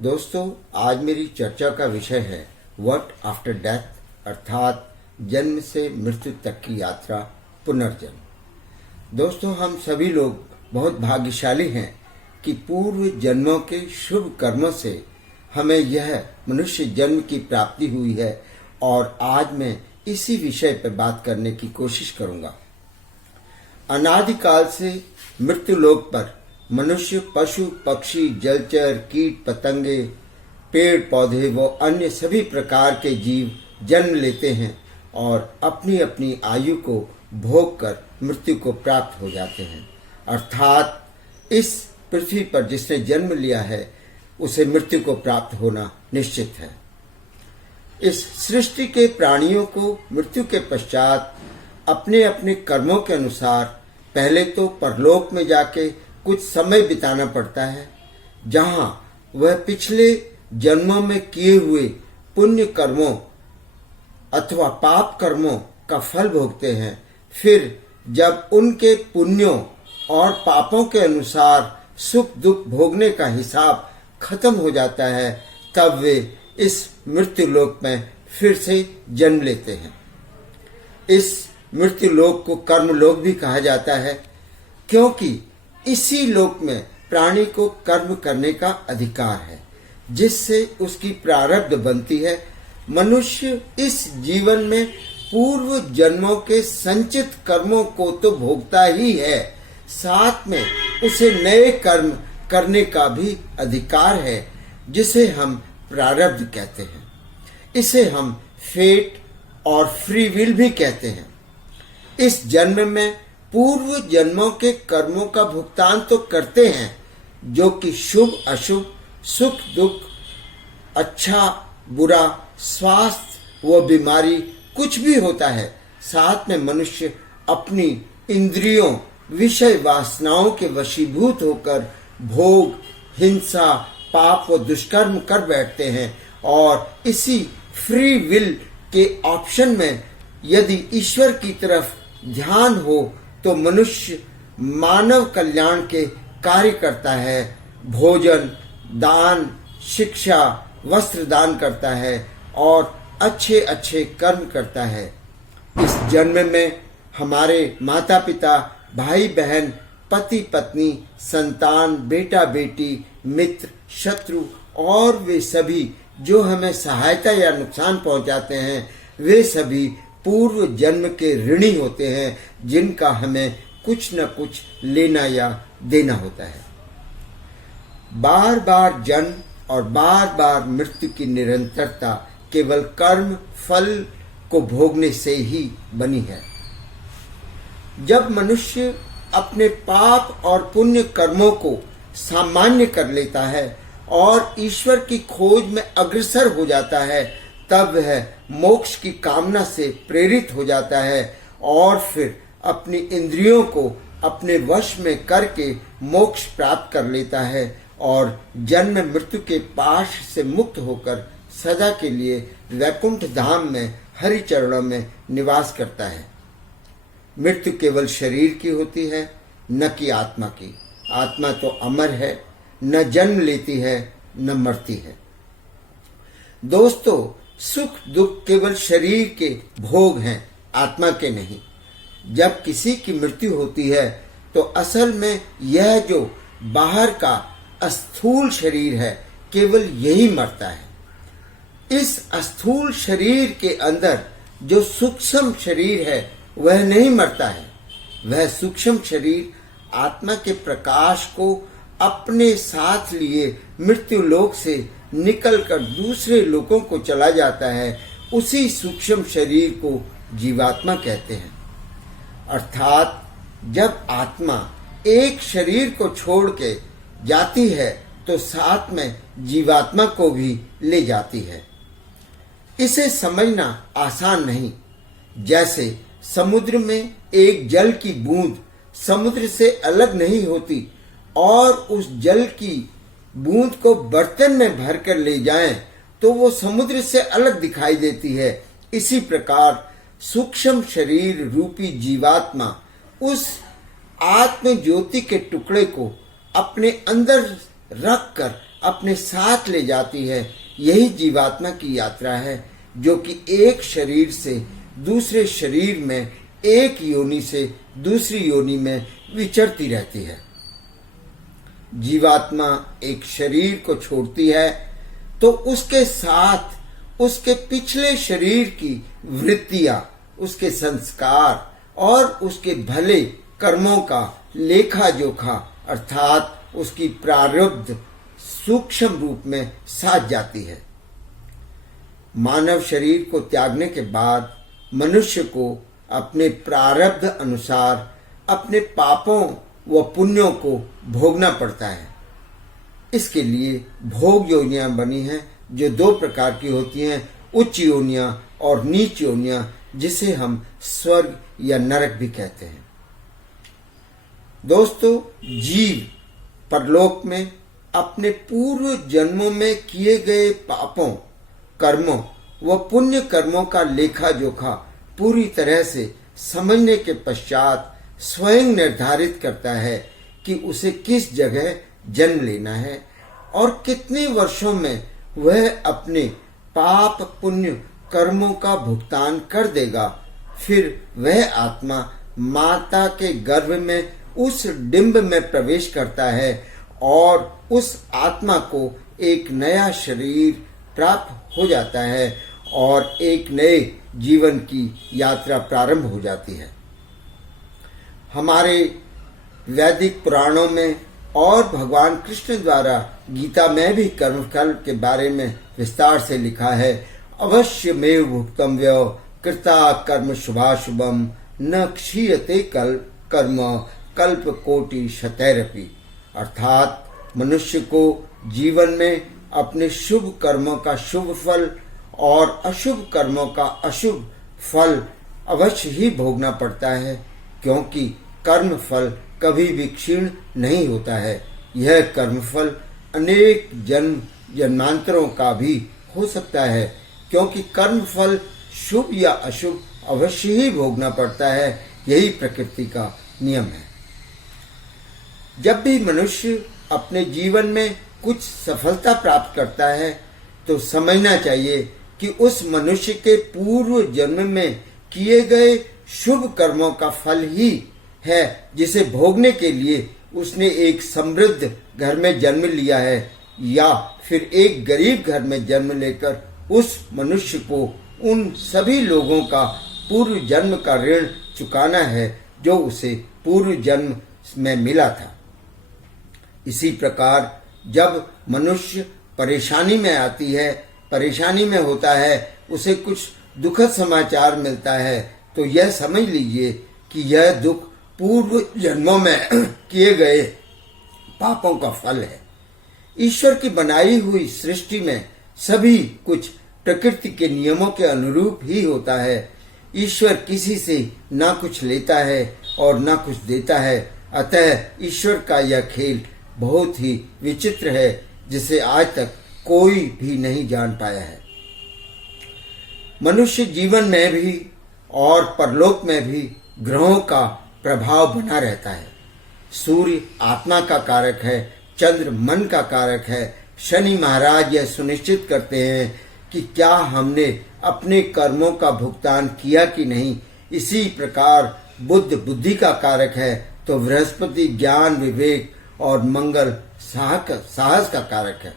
दोस्तों, आज मेरी चर्चा का विषय है व्हाट आफ्टर डेथ, अर्थात जन्म से मृत्यु तक की यात्रा, पुनर्जन्म। दोस्तों, हम सभी लोग बहुत भाग्यशाली हैं कि पूर्व जन्मों के शुभ कर्मों से हमें यह मनुष्य जन्म की प्राप्ति हुई है और आज मैं इसी विषय पर बात करने की कोशिश करूंगा। अनादिकाल से मृत्यु लोक पर मनुष्य, पशु, पक्षी, जलचर, कीट पतंगे, पेड़ पौधे व अन्य सभी प्रकार के जीव जन्म लेते हैं और अपनी अपनी आयु को भोग कर मृत्यु को प्राप्त हो जाते हैं। अर्थात इस पृथ्वी पर जिसने जन्म लिया है उसे मृत्यु को प्राप्त होना निश्चित है। इस सृष्टि के प्राणियों को मृत्यु के पश्चात अपने अपने कर्मों के अनुसार पहले तो परलोक में जाके कुछ समय बिताना पड़ता है, जहां वह पिछले जन्मों में किए हुए पुण्य कर्मों अथवा पाप कर्मों का फल भोगते हैं। फिर जब उनके पुण्यों और पापों के अनुसार सुख दुख भोगने का हिसाब खत्म हो जाता है, तब वे इस मृत्यु लोक में फिर से जन्म लेते हैं। इस मृत्यु लोक को कर्म लोक भी कहा जाता है, क्योंकि इसी लोक में प्राणी को कर्म करने का अधिकार है, जिससे उसकी प्रारब्ध बनती है। मनुष्य इस जीवन में पूर्व जन्मों के संचित कर्मों को तो भोगता ही है, साथ में उसे नए कर्म करने का भी अधिकार है, जिसे हम प्रारब्ध कहते हैं। इसे हम फेट और फ्री विल भी कहते हैं। इस जन्म में पूर्व जन्मों के कर्मों का भुगतान तो करते हैं, जो कि शुभ अशुभ, सुख दुख, अच्छा बुरा, स्वास्थ्य व बीमारी कुछ भी होता है। साथ में मनुष्य अपनी इंद्रियों, विषय वासनाओं के वशीभूत होकर भोग, हिंसा, पाप व दुष्कर्म कर बैठते हैं। और इसी फ्री विल के ऑप्शन में यदि ईश्वर की तरफ ध्यान हो तो मनुष्य मानव कल्याण के कार्य करता है। भोजन दान, शिक्षा, वस्त्र दान करता है और अच्छे अच्छे कर्म करता है। इस जन्म में हमारे माता पिता, भाई बहन, पति पत्नी, संतान, बेटा बेटी, मित्र, शत्रु और वे सभी जो हमें सहायता या नुकसान पहुंचाते हैं, वे सभी पूर्व जन्म के ऋणी होते हैं, जिनका हमें कुछ न कुछ लेना या देना होता है। बार बार जन्म और बार बार मृत्यु की निरंतरता केवल कर्म फल को भोगने से ही बनी है। जब मनुष्य अपने पाप और पुण्य कर्मों को सामान्य कर लेता है और ईश्वर की खोज में अग्रसर हो जाता है, तब वह मोक्ष की कामना से प्रेरित हो जाता है और फिर अपनी इंद्रियों को अपने वश में करके मोक्ष प्राप्त कर लेता है और जन्म मृत्यु के पाश से मुक्त होकर सदा के लिए वैकुंठ धाम में हरि चरणों में निवास करता है। मृत्यु केवल शरीर की होती है, न कि आत्मा की। आत्मा तो अमर है, न जन्म लेती है न मरती है। दोस्तों, सुख दुख केवल शरीर के भोग हैं, आत्मा के नहीं। जब किसी की मृत्यु होती है तो असल में यह जो बाहर का स्थूल शरीर है, केवल यही मरता है। इस स्थूल शरीर के अंदर जो सूक्ष्म शरीर है वह नहीं मरता है। वह सूक्ष्म शरीर आत्मा के प्रकाश को अपने साथ लिए मृत्यु लोक से निकलकर दूसरे लोकों को चला जाता है। उसी सूक्ष्म शरीर को जीवात्मा कहते हैं। अर्थात जब आत्मा एक शरीर को छोड़ के जाती है तो साथ में जीवात्मा को भी ले जाती है। इसे समझना आसान नहीं। जैसे समुद्र में एक जल की बूंद समुद्र से अलग नहीं होती और उस जल की बूंद को बर्तन में भरकर ले जाएं तो वो समुद्र से अलग दिखाई देती है। इसी प्रकार सूक्ष्म शरीर रूपी जीवात्मा उस आत्म ज्योति के टुकड़े को अपने अंदर रखकर अपने साथ ले जाती है, यही जीवात्मा की यात्रा है, जो कि एक शरीर से दूसरे शरीर में, एक योनि से दूसरी योनि में विचरती रहती है। जीवात्मा एक शरीर को छोड़ती है तो उसके साथ उसके पिछले शरीर की वृत्तियां, उसके संस्कार और उसके भले कर्मों का लेखा जोखा अर्थात उसकी प्रारब्ध सूक्ष्म रूप में साथ जाती है। मानव शरीर को त्यागने के बाद मनुष्य को अपने प्रारब्ध अनुसार अपने पापों व पुण्यों को भोगना पड़ता है। इसके लिए भोग योनियां बनी हैं, जो 2 प्रकार की होती हैं, उच्च योनियां और नीच योनियां, जिसे हम स्वर्ग या नरक भी कहते हैं। दोस्तों, जीव परलोक में अपने पूर्व जन्मों में किए गए पापों, कर्मों व पुण्य कर्मों का लेखा जोखा पूरी तरह से समझने के पश्चात स्वयं निर्धारित करता है कि उसे किस जगह जन्म लेना है और कितने वर्षों में वह अपने पाप पुण्य कर्मों का भुगतान कर देगा। फिर वह आत्मा माता के गर्भ में उस डिंब में प्रवेश करता है और उस आत्मा को एक नया शरीर प्राप्त हो जाता है और एक नए जीवन की यात्रा प्रारंभ हो जाती है। हमारे वैदिक पुराणों में और भगवान कृष्ण द्वारा गीता में भी कर्मफल के बारे में विस्तार से लिखा है। अवश्यमेव भुक्तव्य कृता कर्म शुभाशुभम न क्षीयते कर्म कल्प कोटि शतैरपि। अर्थात मनुष्य को जीवन में अपने शुभ कर्मों का शुभ फल और अशुभ कर्मों का अशुभ फल अवश्य ही भोगना पड़ता है, क्योंकि कर्म फल कभी भी क्षीण नहीं होता है। यह कर्मफल अनेक जन्मांतरों का भी हो सकता है, क्योंकि कर्मफल शुभ या अशुभ अवश्य ही भोगना पड़ता है। यही प्रकृति का नियम है। जब भी मनुष्य अपने जीवन में कुछ सफलता प्राप्त करता है तो समझना चाहिए कि उस मनुष्य के पूर्व जन्म में किए गए शुभ कर्मों का फल ही है, जिसे भोगने के लिए उसने एक समृद्ध घर में जन्म लिया है, या फिर एक गरीब घर में जन्म लेकर उस मनुष्य को उन सभी लोगों का पूर्व जन्म का ऋण चुकाना है जो उसे पूर्व जन्म में मिला था। इसी प्रकार जब मनुष्य परेशानी में आती है, परेशानी में होता है, उसे कुछ दुखद समाचार मिलता है, तो यह समझ लीजिए कि यह दुख पूर्व जन्मों में किए गए पापों का फल है। ईश्वर की बनाई हुई सृष्टि में सभी कुछ प्रकृति के नियमों के अनुरूप ही होता है। ईश्वर किसी से ना कुछ लेता है और ना कुछ देता है। अतः ईश्वर का यह खेल बहुत ही विचित्र है, जिसे आज तक कोई भी नहीं जान पाया है। मनुष्य जीवन में भी और परलोक में भी ग्रहों का प्रभाव बना रहता है। सूर्य आत्मा का कारक है, चंद्र मन का कारक है। शनि महाराज यह सुनिश्चित करते हैं कि क्या हमने अपने कर्मों का भुगतान किया कि नहीं। इसी प्रकार बुद्ध बुद्धि का कारक है, तो बृहस्पति ज्ञान विवेक और मंगल साहस का कारक है।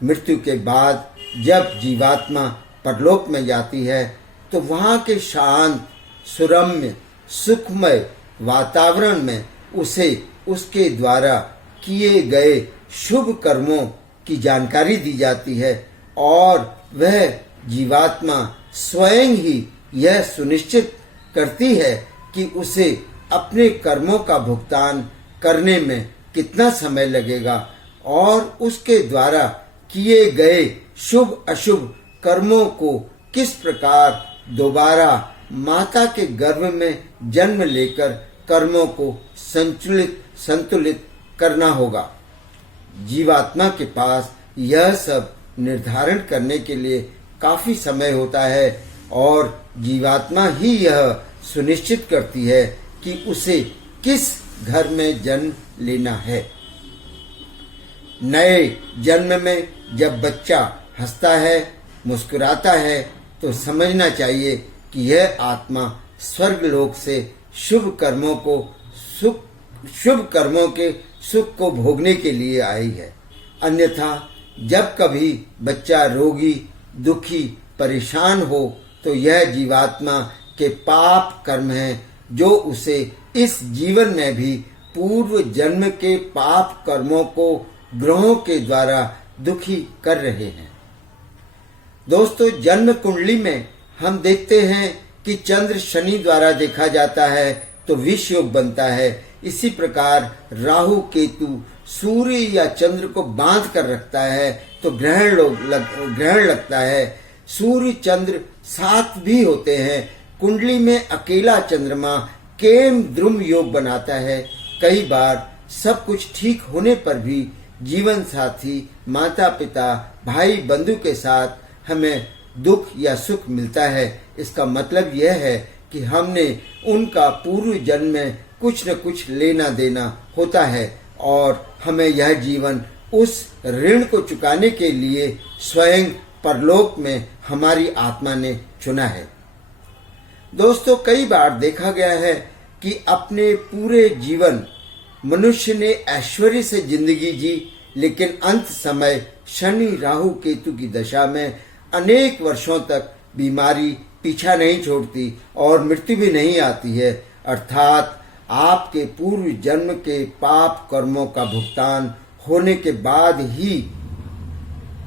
मृत्यु के बाद जब जीवात्मा परलोक में जाती है तो वहां के शांत सुरम्य सुखमय वातावरण में उसे उसके द्वारा किए गए शुभ कर्मों की जानकारी दी जाती है और वह जीवात्मा स्वयं ही यह सुनिश्चित करती है कि उसे अपने कर्मों का भुगतान करने में कितना समय लगेगा और उसके द्वारा किए गए शुभ अशुभ कर्मों को किस प्रकार दोबारा माता के गर्भ में जन्म लेकर कर्मों को संतुलित करना होगा। जीवात्मा के पास यह सब निर्धारण करने के लिए काफी समय होता है और जीवात्मा ही यह सुनिश्चित करती है कि उसे किस घर में जन्म लेना है। नए जन्म में जब बच्चा हंसता है, मुस्कुराता है, तो समझना चाहिए कि यह आत्मा स्वर्ग लोक से शुभ कर्मों के सुख को भोगने के लिए आई है। अन्यथा जब कभी बच्चा रोगी, दुखी, परेशान हो तो यह जीवात्मा के पाप कर्म हैं जो उसे इस जीवन में भी पूर्व जन्म के पाप कर्मों को ग्रहों के द्वारा दुखी कर रहे हैं। दोस्तों, जन्म कुंडली में हम देखते हैं कि चंद्र शनि द्वारा देखा जाता है तो विष योग बनता है। इसी प्रकार राहु केतु सूर्य या चंद्र को बांध कर रखता है तो ग्रहण लगता है। सूर्य चंद्र साथ भी होते हैं। कुंडली में अकेला चंद्रमा केम द्रुम योग बनाता है। कई बार सब कुछ ठीक होने पर भी जीवन साथी, माता पिता, भाई बंधु के साथ हमें दुख या सुख मिलता है। इसका मतलब यह है कि हमने उनका पूर्व जन्म में कुछ न कुछ लेना देना होता है और हमें यह जीवन उस ऋण को चुकाने के लिए स्वयं परलोक में हमारी आत्मा ने चुना है। दोस्तों, कई बार देखा गया है कि अपने पूरे जीवन मनुष्य ने ऐश्वर्य से जिंदगी जी, लेकिन अंत समय शनि राहु केतु की दशा में अनेक वर्षों तक बीमारी पीछा नहीं छोड़ती और मृत्यु भी नहीं आती है। अर्थात आपके पूर्व जन्म के पाप कर्मों का भुगतान होने के बाद ही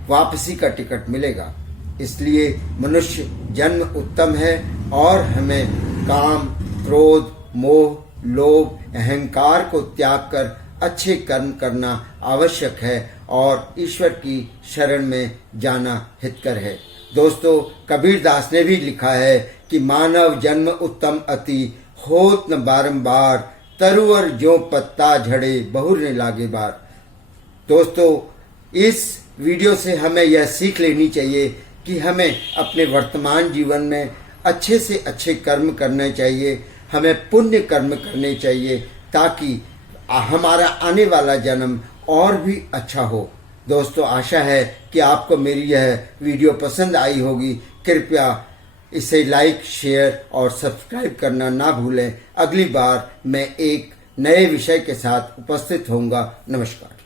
वापसी का टिकट मिलेगा। इसलिए मनुष्य जन्म उत्तम है और हमें काम, क्रोध, मोह, लोभ, अहंकार को त्याग कर अच्छे कर्म करना आवश्यक है और ईश्वर की शरण में जाना हितकर है। दोस्तों, कबीर दास ने भी लिखा है कि मानव जन्म उत्तम अति, होत न बारंबार, तरुवर ज्यों पत्ता झड़े, बहुर ने लागे बार। दोस्तों, इस वीडियो से हमें यह सीख लेनी चाहिए कि हमें अपने वर्तमान जीवन में अच्छे से अच्छे कर्म करने चाहिए, हमें पुण्य कर्म करने चाहिए ताकि हमारा आने वाला जन्म और भी अच्छा हो। दोस्तों, आशा है कि आपको मेरी यह वीडियो पसंद आई होगी। कृपया इसे लाइक, शेयर और सब्सक्राइब करना ना भूलें। अगली बार मैं एक नए विषय के साथ उपस्थित होऊंगा। नमस्कार।